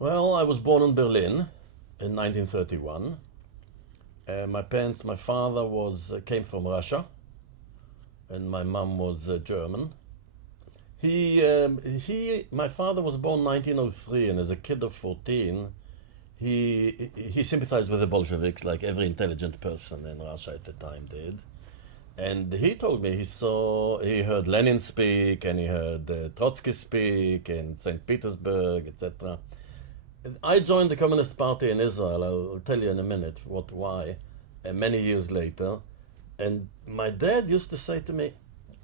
Well, I was born in Berlin in 1931. My father came from Russia, and my mom was German. My father was born 1903, and as a kid of 14, he sympathized with the Bolsheviks, like every intelligent person in Russia at the time did. And he told me he heard Lenin speak, and he heard Trotsky speak in St. Petersburg, etc. I joined the Communist Party in Israel. I'll tell you in a minute why. Many years later, and my dad used to say to me,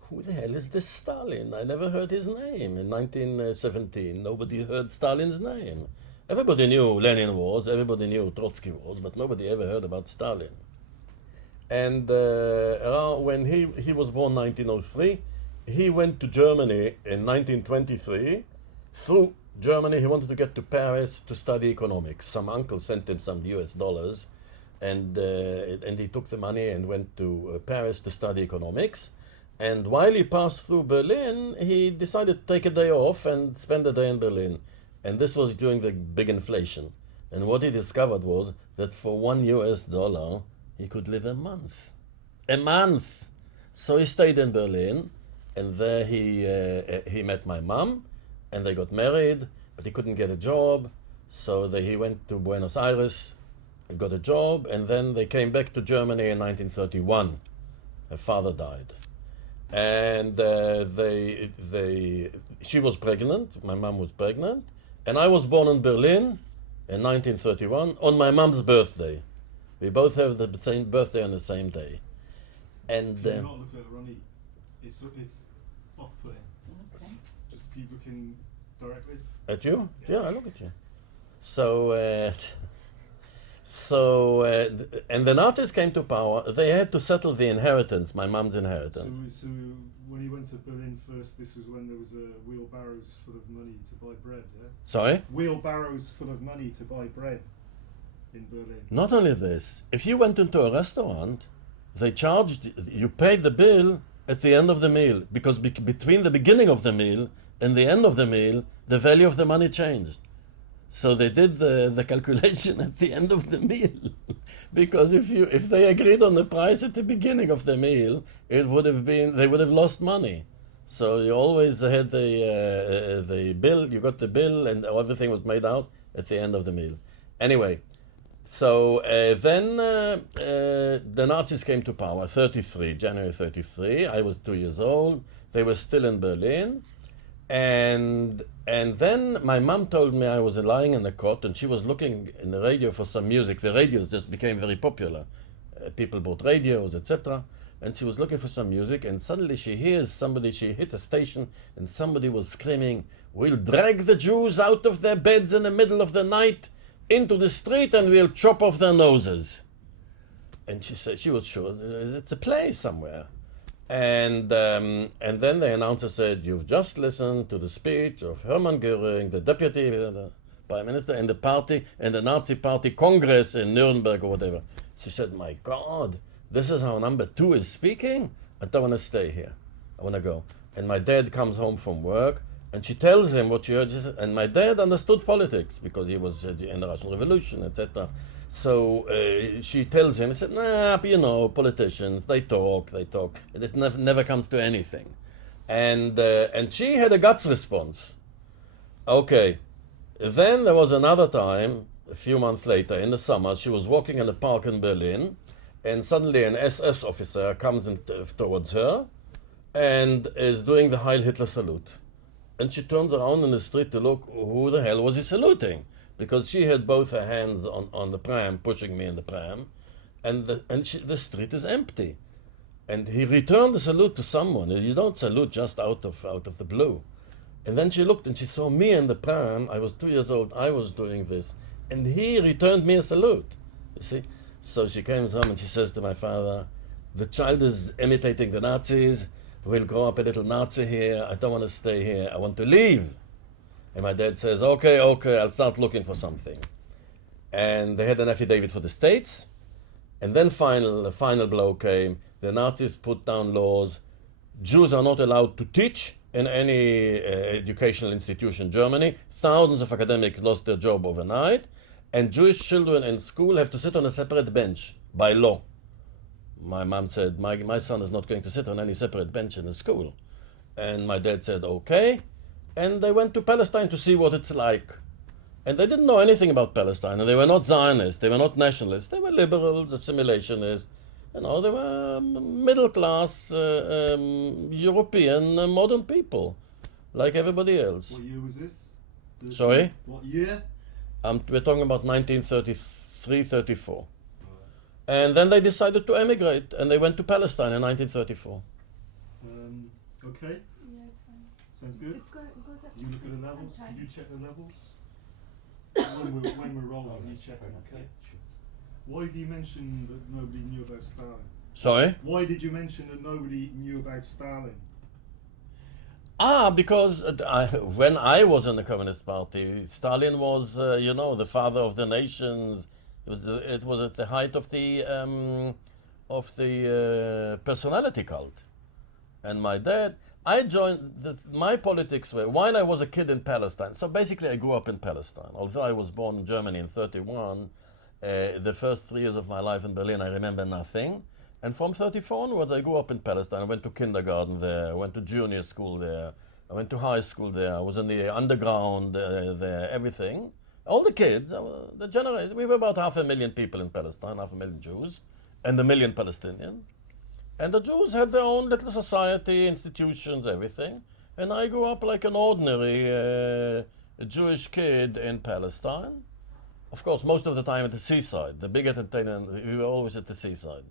"Who the hell is this Stalin? I never heard his name." In 1917, nobody heard Stalin's name. Everybody knew Lenin was, everybody knew Trotsky was, but nobody ever heard about Stalin. And around when he was born 1903, he went to Germany in 1923. Through Germany, he wanted to get to Paris to study economics. Some uncle sent him some US dollars, and he took the money and went to Paris to study economics. And while he passed through Berlin, he decided to take a day off and spend a day in Berlin. And this was during the big inflation. And what he discovered was that for $1, he could live a month. A month! So he stayed in Berlin, and there he met my mom, and they got married, but he couldn't get a job. So he went to Buenos Aires and got a job, and then they came back to Germany in 1931. Her father died. And she was pregnant, my mom was pregnant, and I was born in Berlin in 1931 on my mom's birthday. We both have the same birthday on the same day. And Can you not look at Ronnie? It's off-putting. Just keep looking directly. At you? Yeah. Yeah, I look at you. And the Nazis came to power. They had to settle the inheritance, my mom's inheritance. So when he went to Berlin first, this was when there was wheelbarrows full of money to buy bread, yeah? Sorry? Wheelbarrows full of money to buy bread in Berlin. Not only this, if you went into a restaurant, you paid the bill at the end of the meal, because between the beginning of the meal and the end of the meal, the value of the money changed. So they did the calculation at the end of the meal, because if they agreed on the price at the beginning of the meal, they would have lost money. So you always had the bill. You got the bill, and everything was made out at the end of the meal. Anyway, so then the Nazis came to power. January 33. I was 2 years old. They were still in Berlin. And then my mom told me I was lying in the cot, and she was looking in the radio for some music. The radios just became very popular. People bought radios, etc. And she was looking for some music, and suddenly she hears somebody. She hit a station, and somebody was screaming, "We'll drag the Jews out of their beds in the middle of the night into the street, and we'll chop off their noses." And she said she was sure it's a play somewhere. And then the announcer said, "You've just listened to the speech of Hermann Göring, the deputy prime minister, and the party, and the Nazi party congress in Nuremberg," or whatever. She said, "My God, this is how number 2 is speaking? I don't want to stay here. I want to go." And my dad comes home from work, and she tells him what she heard. She said, and my dad understood politics because he was in the Russian Revolution, etc. So she tells him, he said, "Nah, politicians, they talk, and it never comes to anything." And she had a guts response. Okay. Then there was another time, a few months later, in the summer, she was walking in a park in Berlin, and suddenly an SS officer comes towards her and is doing the Heil Hitler salute. And she turns around in the street to look, who the hell was he saluting? Because she had both her hands on the pram, pushing me in the pram, and the street is empty. And he returned the salute to someone. You don't salute just out of the blue. And then she looked and she saw me in the pram. I was 2 years old. I was doing this. And he returned me a salute. You see? So she comes home and she says to my father, "The child is imitating the Nazis. We'll grow up a little Nazi here. I don't want to stay here. I want to leave." And my dad says, okay, I'll start looking for something. And they had an affidavit for the States. And then the final blow came. The Nazis put down laws. Jews are not allowed to teach in any educational institution in Germany. Thousands of academics lost their job overnight, and Jewish children in school have to sit on a separate bench by law. My mom said, my son is not going to sit on any separate bench in the school. And my dad said, okay. And they went to Palestine to see what it's like. And they didn't know anything about Palestine. And they were not Zionists. They were not nationalists. They were liberals, assimilationists. You know, they were middle-class European modern people, like everybody else. What year was this? Sorry? What year? We're talking about 1933, 34. And then they decided to emigrate, and they went to Palestine in 1934. Okay. Yeah, it's fine. Sounds good. It goes up You to look at the 6 levels. Can you sometimes. check the levels? when we're rolling, you check them, okay? Why do you mention that nobody knew about Stalin? Sorry? Why did you mention that nobody knew about Stalin? Because when I was in the Communist Party, Stalin was, the father of the nations. It was at the height of the personality cult. And my dad, I joined my politics were while I was a kid in Palestine. So basically, I grew up in Palestine. Although I was born in Germany in '31, the first 3 years of my life in Berlin, I remember nothing. And from '34 onwards, I grew up in Palestine. I went to kindergarten there. I went to junior school there. I went to high school there. I was in the underground there. Everything. All the kids, the generation. We were about 500,000 people in Palestine, 500,000 Jews, and 1 million Palestinians. And the Jews had their own little society, institutions, everything. And I grew up like an ordinary Jewish kid in Palestine. Of course, most of the time at the seaside. The big entertainment, we were always at the seaside.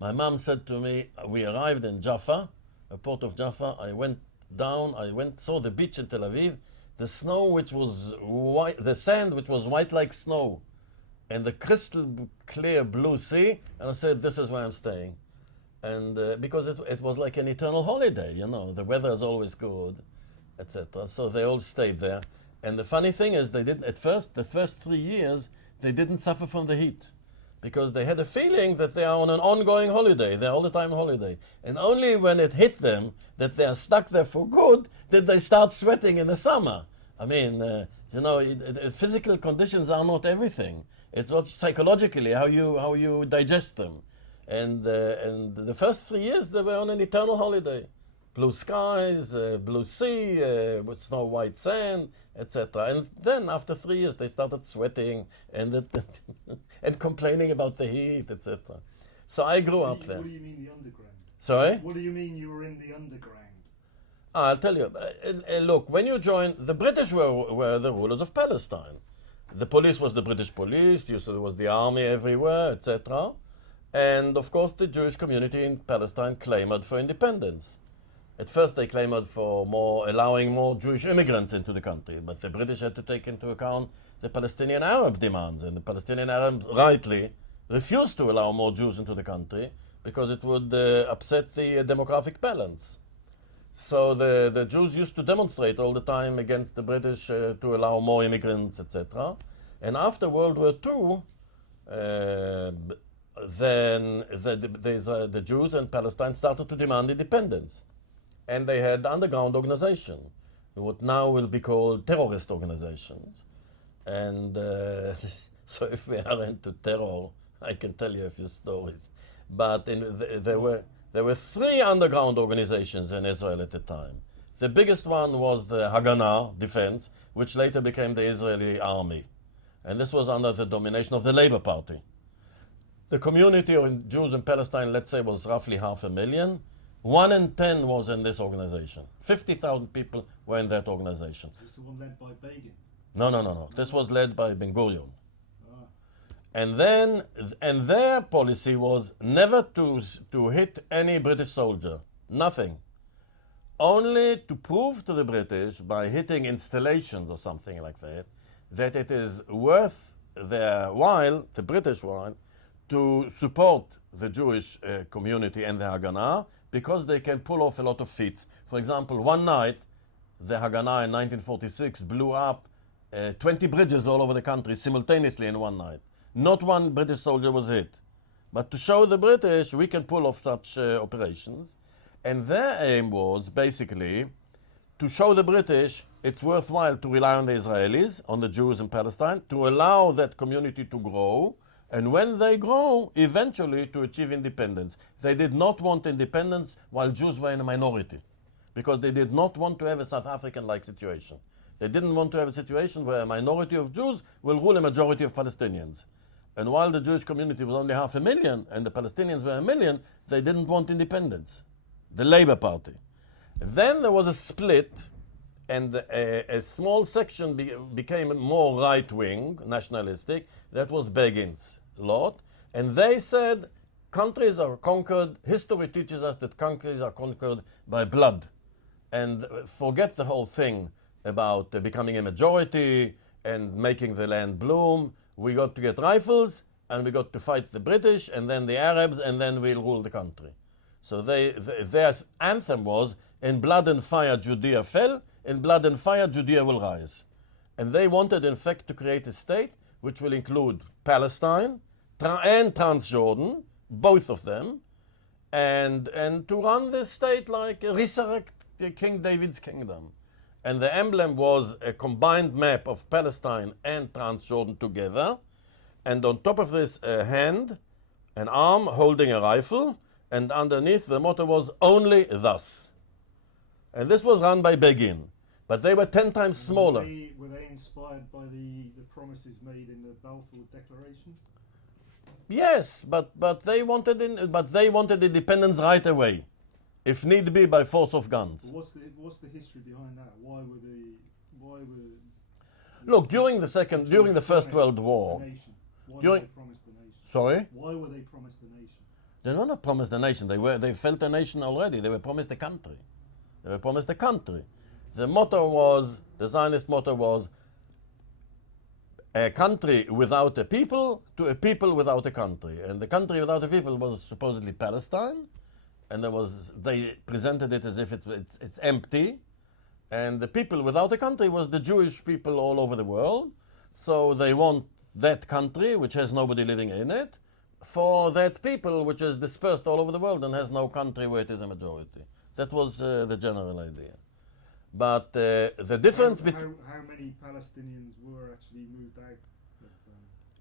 My mom said to me, we arrived in Jaffa, a port of Jaffa. I went down, saw the beach in Tel Aviv, the snow which was white, the sand which was white like snow, and the crystal clear blue sea. And I said, this is where I'm staying. And because it was like an eternal holiday, the weather is always good, etc. So they all stayed there. And the funny thing is, they didn't, the first 3 years, they didn't suffer from the heat. Because they had a feeling that they are on an ongoing holiday. They're all the time on holiday. And only when it hit them that they are stuck there for good did they start sweating in the summer. I mean, physical conditions are not everything. It's what psychologically how you digest them. And the first 3 years they were on an eternal holiday. Blue skies, blue sea, with snow white sand, etc. And then after 3 years they started sweating and complaining about the heat, etc. So I grew up there. What do you mean the underground? Sorry? What do you mean you were in the underground? I'll tell you. Look, when you joined, the British were the rulers of Palestine. The police was the British police, there was the army everywhere, etc. And of course the Jewish community in Palestine clamored for independence. At first they clamored for allowing more Jewish immigrants into the country, but the British had to take into account the Palestinian Arab demands, and the Palestinian Arabs rightly refused to allow more Jews into the country because it would upset the demographic balance. So the Jews used to demonstrate all the time against the British to allow more immigrants, etc. And after World War II, then the Jews in Palestine started to demand independence. And they had underground organization, what now will be called terrorist organizations. And so if we are into terror, I can tell you a few stories. But there were 3 underground organizations in Israel at the time. The biggest one was the Haganah, defense, which later became the Israeli army. And this was under the domination of the Labour Party. The community of Jews in Palestine, let's say, was roughly 500,000. 1 in 10 was in this organization. 50,000 people were in that organization. Is this the one led by Begin? No. This was led by Ben Gurion. Ah. And their policy was never to hit any British soldier. Nothing. Only to prove to the British by hitting installations or something like that it is worth their while, the British while, to support the Jewish community and the Haganah, because they can pull off a lot of feats. For example, one night, the Haganah in 1946 blew up 20 bridges all over the country simultaneously in one night. Not one British soldier was hit. But to show the British we can pull off such operations. And their aim was basically to show the British it's worthwhile to rely on the Israelis, on the Jews in Palestine, to allow that community to grow, and when they grow, eventually to achieve independence. They did not want independence while Jews were in a minority, because they did not want to have a South African-like situation. They didn't want to have a situation where a minority of Jews will rule a majority of Palestinians. And while the Jewish community was only 500,000 and the Palestinians were 1,000,000, they didn't want independence. The Labour Party. Then there was a split, and a small section became more right-wing, nationalistic. That was Begin's lot. And they said, countries are conquered, history teaches us that countries are conquered by blood. And forget the whole thing about becoming a majority and making the land bloom. We got to get rifles, and we got to fight the British, and then the Arabs, and then we'll rule the country. So their anthem was, in blood and fire Judea fell, in blood and fire Judea will rise. And they wanted, in fact, to create a state which will include Palestine and Transjordan, both of them, and to run this state like resurrect King David's kingdom. And the emblem was a combined map of Palestine and Transjordan together. And on top of this, a hand, an arm holding a rifle, and underneath the motto was only thus. And this was run by Begin. But they were 10 times smaller. Were they inspired by the promises made in the Balfour Declaration? Yes, but they wanted independence right away, if need be, by force of guns. But what's the history behind that? Why were Look, during the First World War, why were they promised the nation? Sorry? Why were they promised the nation? They were not promised a nation. They felt a nation already. They were promised a country. The motto was, the Zionist motto was, a country without a people to a people without a country. And the country without a people was supposedly Palestine. And they presented it as if it's empty. And the people without a country was the Jewish people all over the world. So they want that country, which has nobody living in it, for that people which is dispersed all over the world and has no country where it is a majority. That was the general idea. But the difference between... How many Palestinians were actually moved out?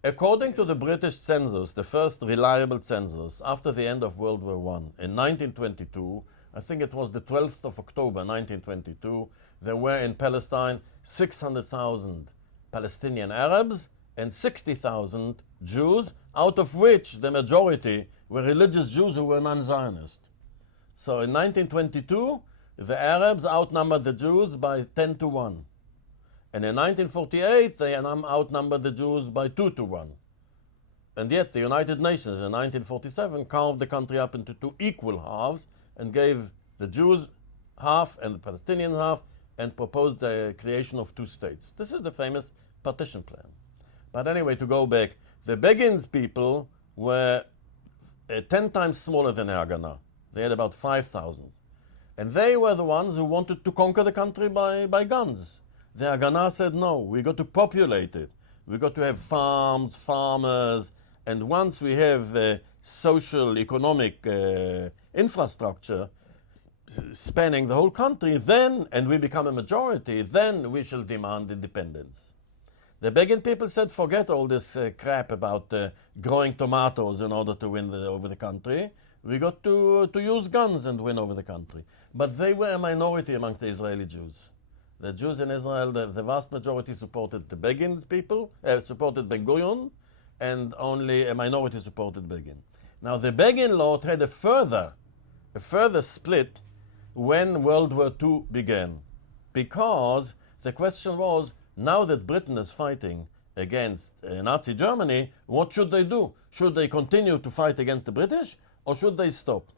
According to the British census, the first reliable census after the end of World War I, in 1922, I think it was the 12th of October 1922, there were in Palestine 600,000 Palestinian Arabs and 60,000 Jews, out of which the majority were religious Jews who were non-Zionist. So in 1922, the Arabs outnumbered the Jews by 10 to 1. And in 1948, they outnumbered the Jews by 2 to 1. And yet the United Nations in 1947 carved the country up into two equal halves and gave the Jews half and the Palestinians half and proposed the creation of two states. This is the famous partition plan. But anyway, to go back, the Begin's people were 10 times smaller than Haganah. They had about 5,000. And they were the ones who wanted to conquer the country by guns. The Haganah said, no, we got to populate it. We got to have farms, farmers, and once we have social, economic infrastructure spanning the whole country, then, and we become a majority, then we shall demand independence. The Begin people said, forget all this crap about growing tomatoes in order to win over the country. We got to use guns and win over the country. But they were a minority among the Israeli Jews. The Jews in Israel, the vast majority supported the Begin's people, supported Ben Gurion, and only a minority supported Begin. Now the Begin lot had a further split when World War II began, because the question was, now that Britain is fighting against Nazi Germany, what should they do? Should they continue to fight against the British, or should they stop?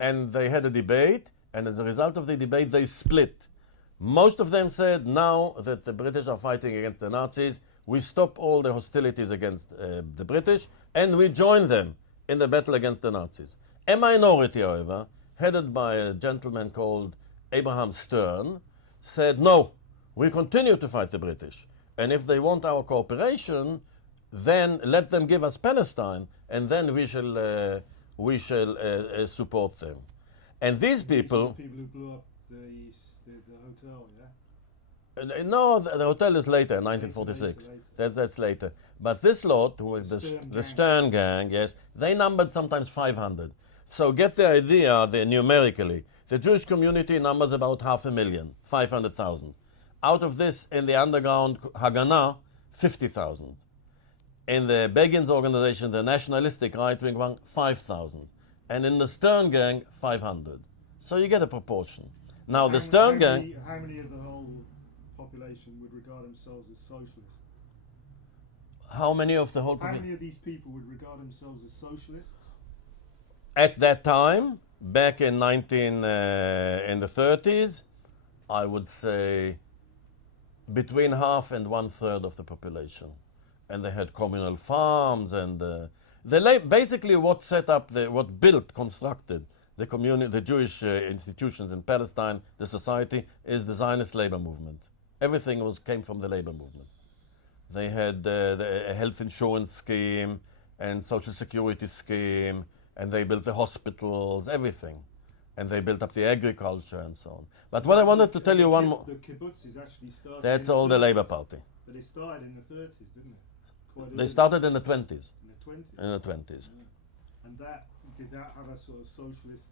And they had a debate, and as a result of the debate, they split. Most of them said, now that the British are fighting against the Nazis, we stop all the hostilities against the British, and we join them in the battle against the Nazis. A minority, however, headed by a gentleman called Abraham Stern, said, no, we continue to fight the British. And if they want our cooperation, then let them give us Palestine, and then we shall support them. And these people... These are the people who blew up the hotel, yeah? No, the hotel is later, 1946. Later. That's later. But this lot, who was the Stern Gang, yes, they numbered sometimes 500. So get the idea there numerically. The Jewish community numbers about 500,000, 500,000. Out of this, in the underground Haganah, 50,000. In the Begin's organization, the nationalistic right-wing one, 5,000. And in the Stern Gang, 500. So you get a proportion. Now, the Stern Gang... How many of the whole population would regard themselves as socialists? How many of the whole How many of these people would regard themselves as socialists? At that time, back in the 30s, I would say between half and 1/3 of the population. And they had communal farms and basically what set up, what built, constructed the community, the Jewish institutions in Palestine, the society, is the Zionist labor movement. Everything came from the labor movement. They had a health insurance scheme and social security scheme, and they built the hospitals, everything. And they built up the agriculture and so on. But what I wanted to tell you one more... The kibbutzes actually started... That's all the Labour Party. But they started in the 30s, didn't they? They started in the 20s. In the 20s? In the 20s. Yeah. And did that have a sort of socialist...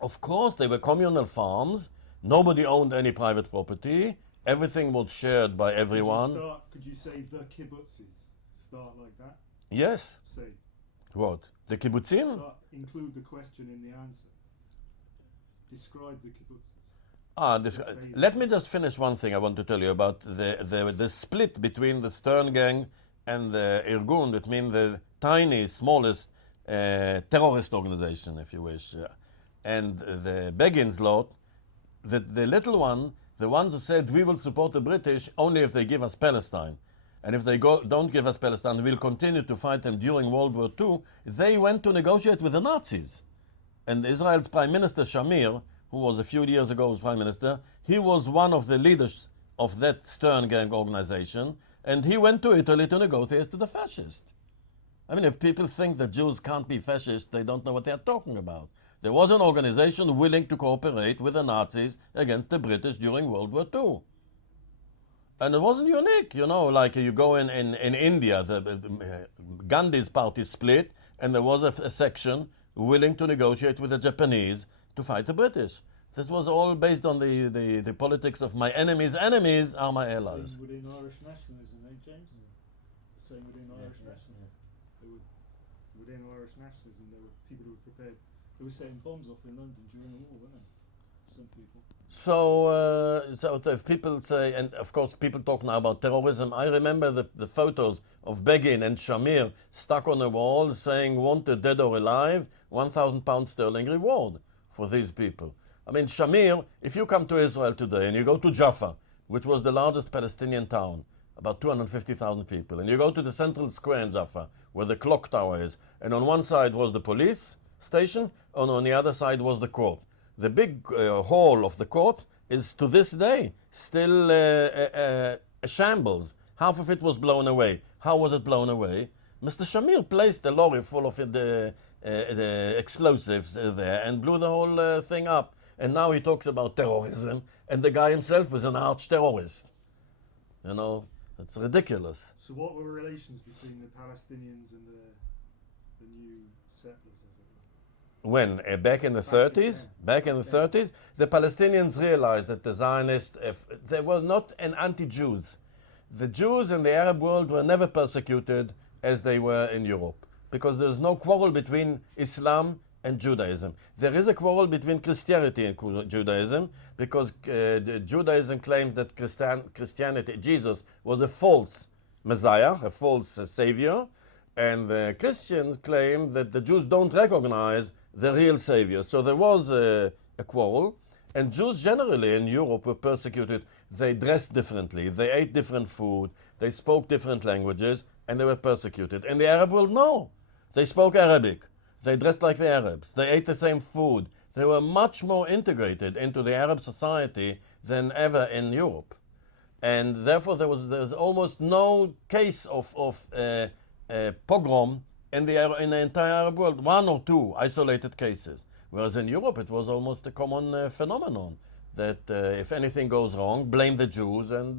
Of course, they were communal farms. Nobody owned any private property. Everything was shared by everyone. Could you say the kibbutzes start like that? Yes. Say. What? The kibbutzim? Include the question in the answer. Describe the kibbutzes. Let me just finish one thing I want to tell you about the split between the Stern Gang and the Irgun, that means the tiny, smallest terrorist organization, if you wish, and the Begin's lot, the little one, the ones who said we will support the British only if they give us Palestine. And if they don't give us Palestine, we'll continue to fight them during World War II. They went to negotiate with the Nazis. And Israel's Prime Minister Shamir, who was a few years ago Prime Minister, he was one of the leaders of that Stern Gang organization, and he went to Italy to negotiate to the fascists. I mean, if people think that Jews can't be fascists, they don't know what they are talking about. There was an organization willing to cooperate with the Nazis against the British during World War II. And it wasn't unique, you know, like you go in India, Gandhi's party split, and there was a section willing to negotiate with the Japanese to fight the British. This was all based on the politics of my enemies' enemies are my allies. Same within Irish nationalism, eh, James? Same within Irish nationalism. Within Irish nationalism, there were people who were prepared. They were setting bombs off in London during the war, weren't they? Some people. So if people say, and of course people talk now about terrorism, I remember the photos of Begin and Shamir stuck on the wall saying, wanted dead or alive, £1,000 reward for these people. I mean, Shamir, if you come to Israel today and you go to Jaffa, which was the largest Palestinian town, about 250,000 people, and you go to the central square in Jaffa, where the clock tower is, and on one side was the police station, and on the other side was the court. The big hall of the court is to this day still a shambles. Half of it was blown away. How was it blown away? Mr. Shamir placed a lorry full of the explosives there and blew the whole thing up. And now he talks about terrorism, and the guy himself was an arch-terrorist. You know, it's ridiculous. So what were the relations between the Palestinians and the new settlers, as it were? When? Back in the 30s? Back in the 30s? The Palestinians realized that the Zionists, they were not an anti-Jews. The Jews in the Arab world were never persecuted as they were in Europe, because there's no quarrel between Islam and Judaism. There is a quarrel between Christianity and Judaism, because Judaism claims that Christianity, Jesus, was a false Messiah, a false Savior, and the Christians claim that the Jews don't recognize the real Savior. So there was a quarrel, and Jews generally in Europe were persecuted. They dressed differently, they ate different food, they spoke different languages, and they were persecuted. In the Arab world, no. They spoke Arabic. They dressed like the Arabs. They ate the same food. They were much more integrated into the Arab society than ever in Europe. And therefore there's almost no case of pogrom in the entire Arab world. One or two isolated cases. Whereas in Europe it was almost a common phenomenon. that if anything goes wrong, blame the Jews, and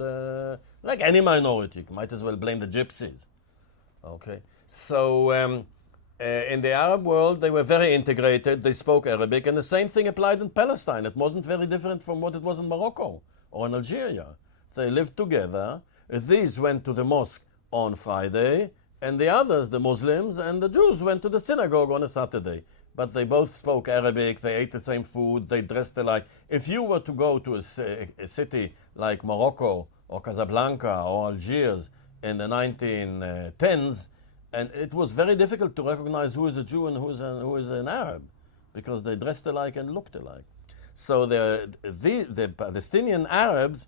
like any minority, might as well blame the gypsies. Okay, so in the Arab world, they were very integrated. They spoke Arabic, and the same thing applied in Palestine. It wasn't very different from what it was in Morocco or in Algeria. They lived together. These went to the mosque on Friday, and the others, the Muslims and the Jews, went to the synagogue on a Saturday. But they both spoke Arabic, they ate the same food, they dressed alike. If you were to go to a city like Morocco or Casablanca or Algiers in the 1910s, and it was very difficult to recognize who is a Jew and who is an Arab, because they dressed alike and looked alike. So the Palestinian Arabs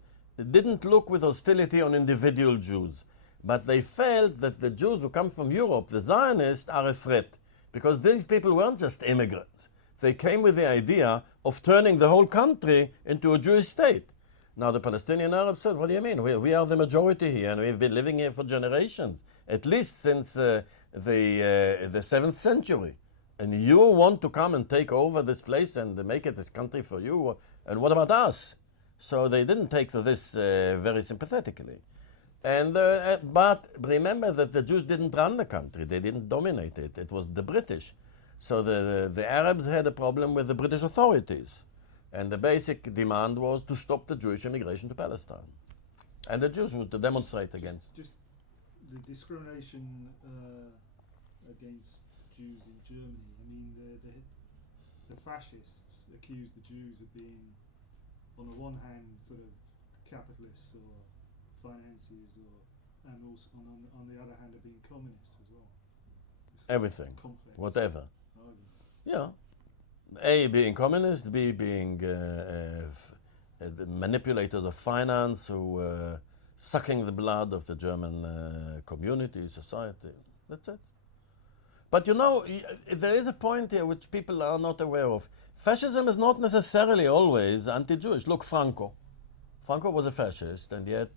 didn't look with hostility on individual Jews, but they felt that the Jews who come from Europe, the Zionists, are a threat, because these people weren't just immigrants. They came with the idea of turning the whole country into a Jewish state. Now the Palestinian Arabs said, what do you mean? We are the majority here, and we've been living here for generations, at least since the 7th century. And you want to come and take over this place and make it this country for you? And what about us? So they didn't take to this very sympathetically. And but remember that the Jews didn't run the country. They didn't dominate it. It was the British. So the Arabs had a problem with the British authorities. And the basic demand was to stop the Jewish immigration to Palestine. And the Jews would demonstrate against. Just the discrimination against Jews in Germany. I mean, the fascists accused the Jews of being, on the one hand, sort of capitalists or financiers, and also on the other hand, of being communists as well. Everything, complex whatever. argument. Yeah. A, being communist, B, being the manipulators of finance who were sucking the blood of the German community, society. That's it. But you know, there is a point here which people are not aware of. Fascism is not necessarily always anti-Jewish. Look, Franco. Franco was a fascist, and yet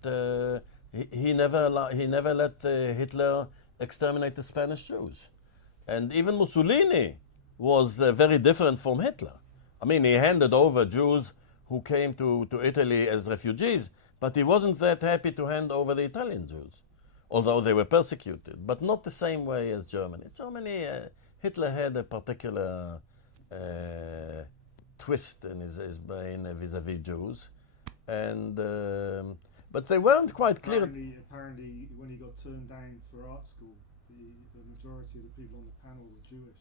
he never let Hitler exterminate the Spanish Jews. And even Mussolini was very different from Hitler. I mean, he handed over Jews who came to Italy as refugees, but he wasn't that happy to hand over the Italian Jews, although they were persecuted, but not the same way as Germany. Germany, Hitler had a particular twist in his brain vis-a-vis Jews, and but they weren't quite clear. Apparently, when he got turned down for art school, the majority of the people on the panel were Jewish.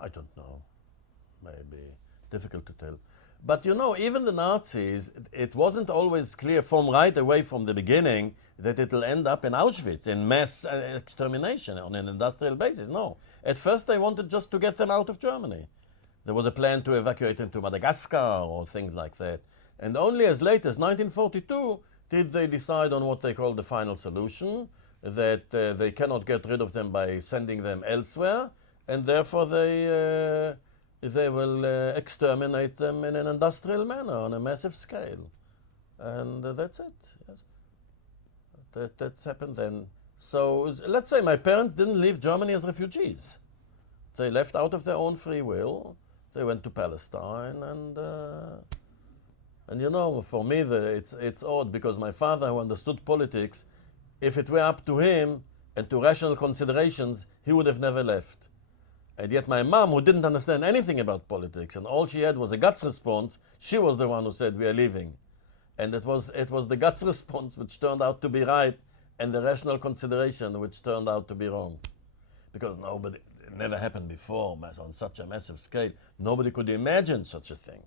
I don't know. Maybe difficult to tell. But you know, even the Nazis, it wasn't always clear from right away from the beginning that it'll end up in Auschwitz, in mass extermination on an industrial basis. No. At first they wanted just to get them out of Germany. There was a plan to evacuate them to Madagascar or things like that. And only as late as 1942 did they decide on what they call the final solution, that they cannot get rid of them by sending them elsewhere, and therefore they will exterminate them in an industrial manner on a massive scale. And that's it. Yes. That's happened then. So let's say my parents didn't leave Germany as refugees. They left out of their own free will. They went to Palestine, and you know, for me it's odd, because my father, who understood politics, if it were up to him and to rational considerations, he would have never left. And yet my mom, who didn't understand anything about politics, and all she had was a guts response, she was the one who said, we are leaving. And it was the guts response which turned out to be right, and the rational consideration which turned out to be wrong. Because it never happened before on such a massive scale. Nobody could imagine such a thing.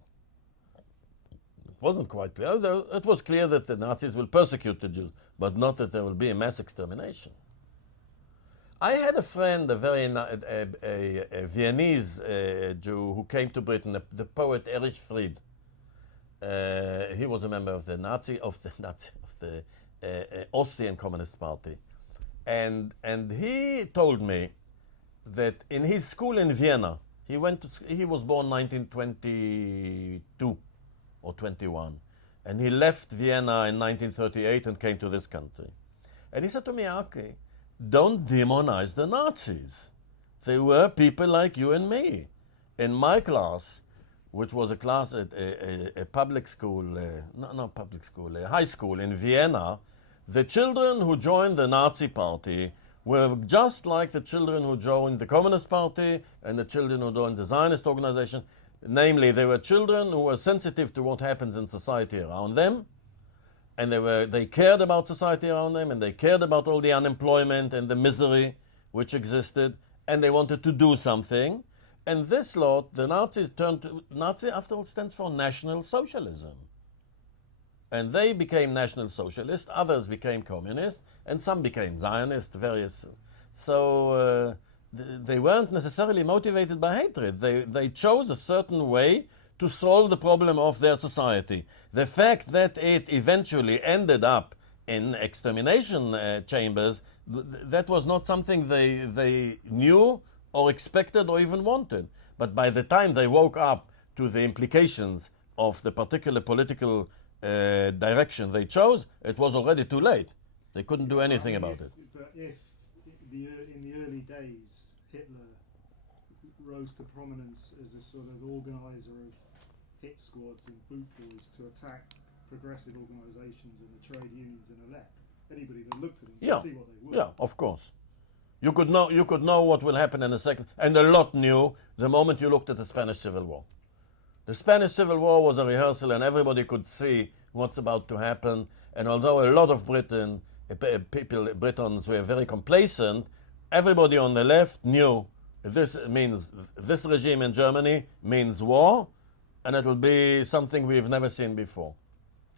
It wasn't quite clear. It was clear that the Nazis will persecute the Jews, but not that there will be a mass extermination. I had a friend, a Viennese Jew who came to Britain, the poet Erich Fried. He was a member of the Austrian Communist Party, and he told me that in his school in Vienna, he was born 1922 or 21, and he left Vienna in 1938 and came to this country. And he said to me, Aki, don't demonize the Nazis. They were people like you and me. In my class, which was a class at a public school, not public school, a high school in Vienna, the children who joined the Nazi Party were just like the children who joined the Communist Party and the children who joined the Zionist Organization. Namely, they were children who were sensitive to what happens in society around them, and they cared about society around them, and they cared about all the unemployment and the misery which existed, and they wanted to do something. And this lot, the Nazis turned to, Nazi after all stands for National Socialism. And they became National Socialists, others became Communists, and some became Zionist, various. So they weren't necessarily motivated by hatred. They chose a certain way to solve the problem of their society. The fact that it eventually ended up in extermination chambers, that was not something they knew or expected or even wanted. But by the time they woke up to the implications of the particular political direction they chose, it was already too late. They couldn't do anything about it. But if in the early days Hitler rose to prominence as a sort of organizer of hit squads and boot boys to attack progressive organizations and the trade unions and the left, anybody that looked at them could see what they were. Yeah, of course. You could know what will happen in a second, and a lot knew the moment you looked at the Spanish Civil War. The Spanish Civil War was a rehearsal, and everybody could see what's about to happen. And although a lot of Britons were very complacent, everybody on the left knew this regime in Germany means war, and it will be something we've never seen before.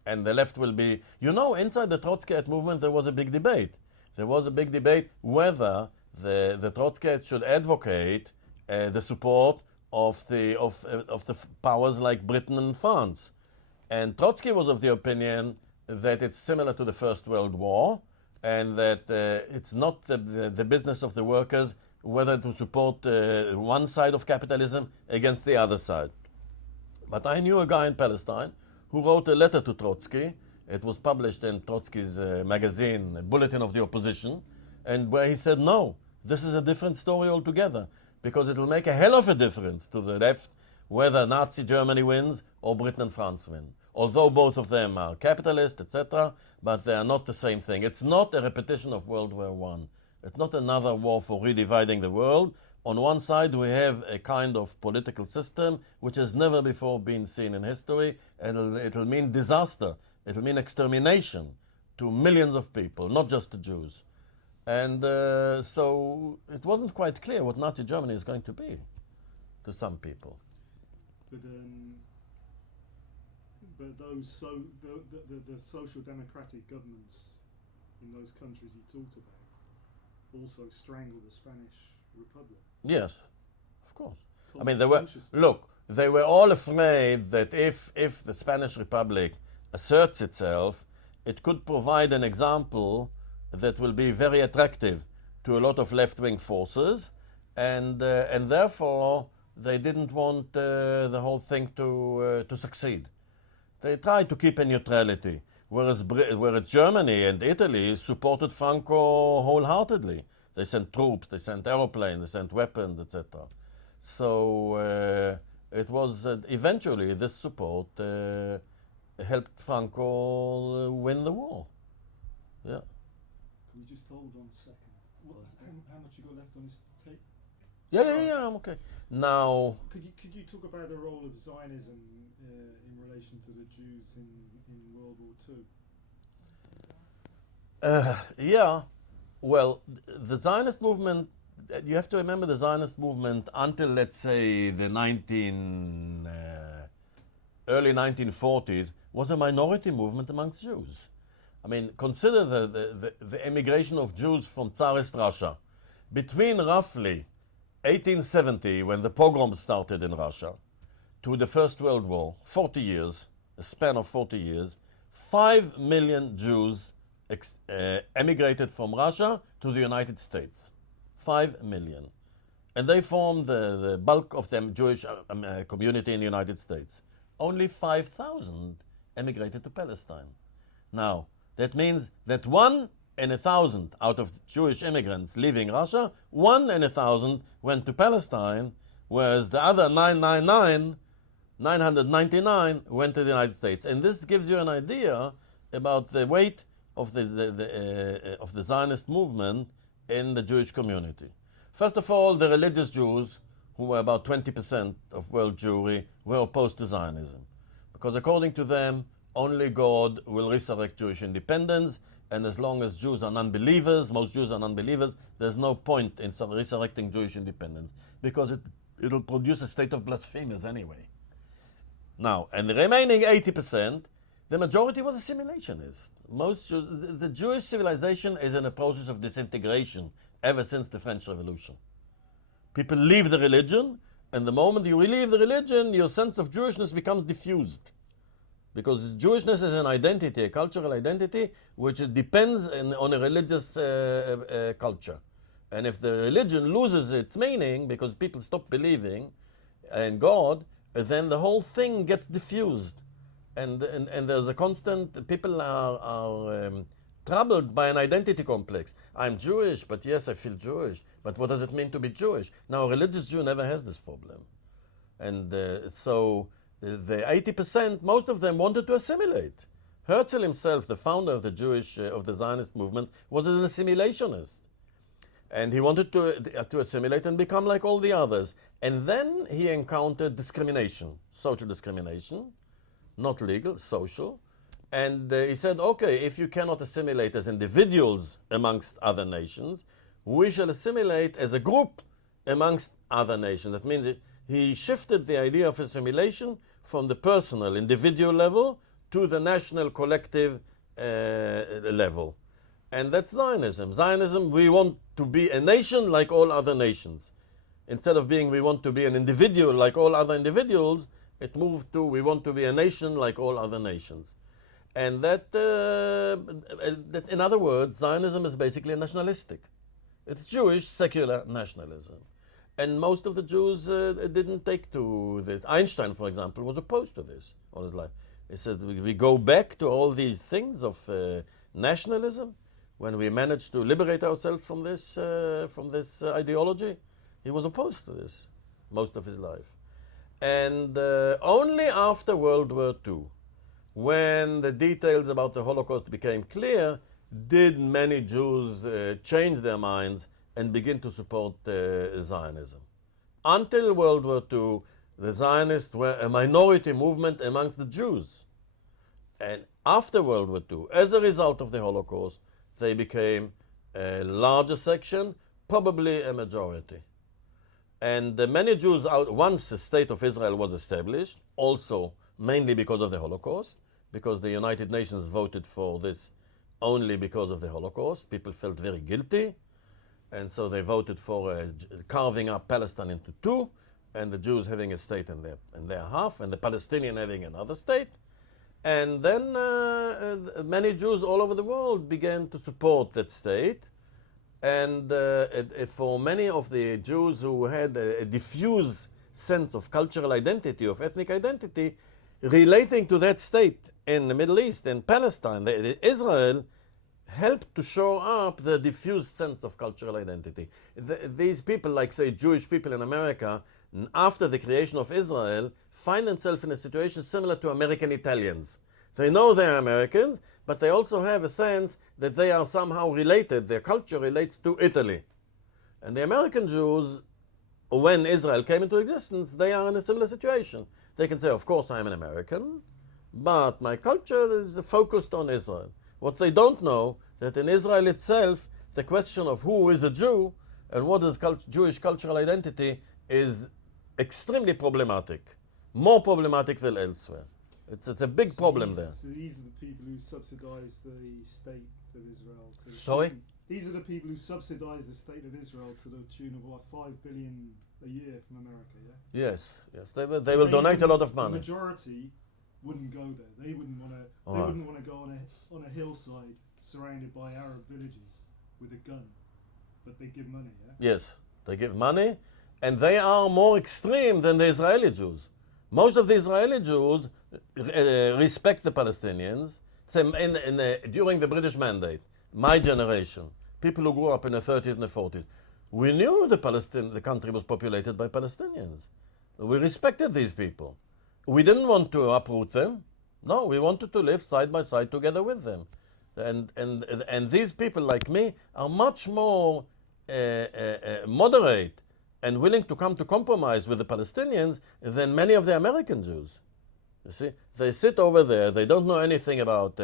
And the left will be, inside the Trotskyite movement there was a big debate. There was a big debate whether the Trotskyites should advocate the support of the powers like Britain and France. And Trotsky was of the opinion that it's similar to the First World War, and that it's not the business of the workers whether to support one side of capitalism against the other side. But I knew a guy in Palestine who wrote a letter to Trotsky. It was published in Trotsky's magazine, Bulletin of the Opposition, and where he said, no, this is a different story altogether, because it will make a hell of a difference to the left whether Nazi Germany wins or Britain and France win. Although both of them are capitalist, etc., but they are not the same thing. It's not a repetition of World War I. It's not another war for redividing the world. On one side, we have a kind of political system which has never before been seen in history, and it'll mean disaster. It'll mean extermination to millions of people, not just the Jews. And so it wasn't quite clear what Nazi Germany is going to be to some people. But those the social democratic governments in those countries you talked about also strangled the Spanish Republic. Yes, of course. I mean, they were all afraid that if the Spanish Republic asserts itself, it could provide an example that will be very attractive to a lot of left-wing forces, and therefore they didn't want the whole thing to succeed. They tried to keep a neutrality, whereas Germany and Italy supported Franco wholeheartedly. They sent troops, they sent aeroplanes, they sent weapons, etc. So it was eventually this support helped Franco win the war. Yeah. Can you just hold on a second? How much you got left on this tape? Yeah, I'm okay. Now, could you talk about the role of Zionism in relation to the Jews in World War II? Yeah. Well, the Zionist movement, you have to remember the Zionist movement until, let's say, the early 1940s was a minority movement amongst Jews. I mean, consider the emigration of Jews from Tsarist Russia. Between roughly 1870, when the pogroms started in Russia, to the First World War, 40 years, a span of 40 years, 5 million Jews emigrated from Russia to the United States. 5 million. And they formed the bulk of the Jewish community in the United States. Only 5,000 emigrated to Palestine. Now, that means that 1 in 1,000 out of Jewish immigrants leaving Russia, 1 in 1,000 went to Palestine, whereas the other 999 999 went to the United States. And this gives you an idea about the weight of the Zionist movement in the Jewish community. First of all, the religious Jews, who were about 20% of world Jewry, were opposed to Zionism. Because according to them, only God will resurrect Jewish independence, and as long as Jews are non-believers, most Jews are non-believers, there's no point in resurrecting Jewish independence, because it'll produce a state of blasphemers anyway. Now, and the remaining 80%, the majority was assimilationist. Most Jews, the Jewish civilization is in a process of disintegration ever since the French Revolution. People leave the religion, and the moment you leave the religion, your sense of Jewishness becomes diffused. Because Jewishness is an identity, a cultural identity, which depends on a religious culture. And if the religion loses its meaning, because people stop believing in God, then the whole thing gets diffused. And there's a constant, people are troubled by an identity complex. I'm Jewish, but yes, I feel Jewish. But what does it mean to be Jewish? Now, a religious Jew never has this problem. And so the 80%, most of them wanted to assimilate. Herzl himself, the founder of the Zionist movement, was an assimilationist. And he wanted to assimilate and become like all the others. And then he encountered discrimination, social discrimination, not legal, social. And he said, okay, if you cannot assimilate as individuals amongst other nations, we shall assimilate as a group amongst other nations. That means he shifted the idea of assimilation from the personal, individual level to the national, collective level. And that's Zionism. Zionism, we want to be a nation like all other nations. Instead of being we want to be an individual like all other individuals, it moved to we want to be a nation like all other nations. And that in other words, Zionism is basically nationalistic. It's Jewish secular nationalism. And most of the Jews didn't take to this. Einstein, for example, was opposed to this all his life. He said, we go back to all these things of nationalism when we managed to liberate ourselves from this ideology. He was opposed to this most of his life. And only after World War II, when the details about the Holocaust became clear, did many Jews change their minds and begin to support Zionism. Until World War II, the Zionists were a minority movement amongst the Jews. And after World War II, as a result of the Holocaust, they became a larger section, probably a majority. And many Jews, once the State of Israel was established, also mainly because of the Holocaust, because the United Nations voted for this only because of the Holocaust. People felt very guilty, and so they voted for carving up Palestine into two, and the Jews having a state in their half, and the Palestinian having another state. And then many Jews all over the world began to support that state. And for many of the Jews who had a diffuse sense of cultural identity, of ethnic identity, relating to that state in the Middle East, in Palestine, Israel helped to show up the diffuse sense of cultural identity. These people, like say Jewish people in America, after the creation of Israel, find themselves in a situation similar to American Italians. They know they're Americans, but they also have a sense that they are somehow related, their culture relates to Italy. And the American Jews, when Israel came into existence, they are in a similar situation. They can say, of course I'm an American, but my culture is focused on Israel. What they don't know, that in Israel itself, the question of who is a Jew and what is Jewish cultural identity is extremely problematic, more problematic than elsewhere. It's a big problem there. So these are the people who subsidize the state of Israel. Sorry? These are the people who subsidize the state of Israel to the tune of what, $5 billion a year from America, yeah? Yes. They will donate a lot of money. The majority wouldn't go there. They wouldn't want to. They wouldn't want to go on a hillside surrounded by Arab villages with a gun, but they give money, yeah? Yes, they give money, and they are more extreme than the Israeli Jews. Most of the Israeli Jews respect the Palestinians. During the British Mandate, my generation, people who grew up in the 30s and the 40s, we knew the country was populated by Palestinians. We respected these people. we didn't want to uproot them. No, we wanted to live side by side together with them. And these people like me are much more moderate and willing to come to compromise with the Palestinians than many of the American Jews. You see, they sit over there, they don't know anything about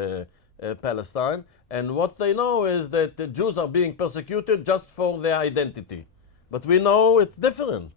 Palestine, and what they know is that the Jews are being persecuted just for their identity. But we know it's different.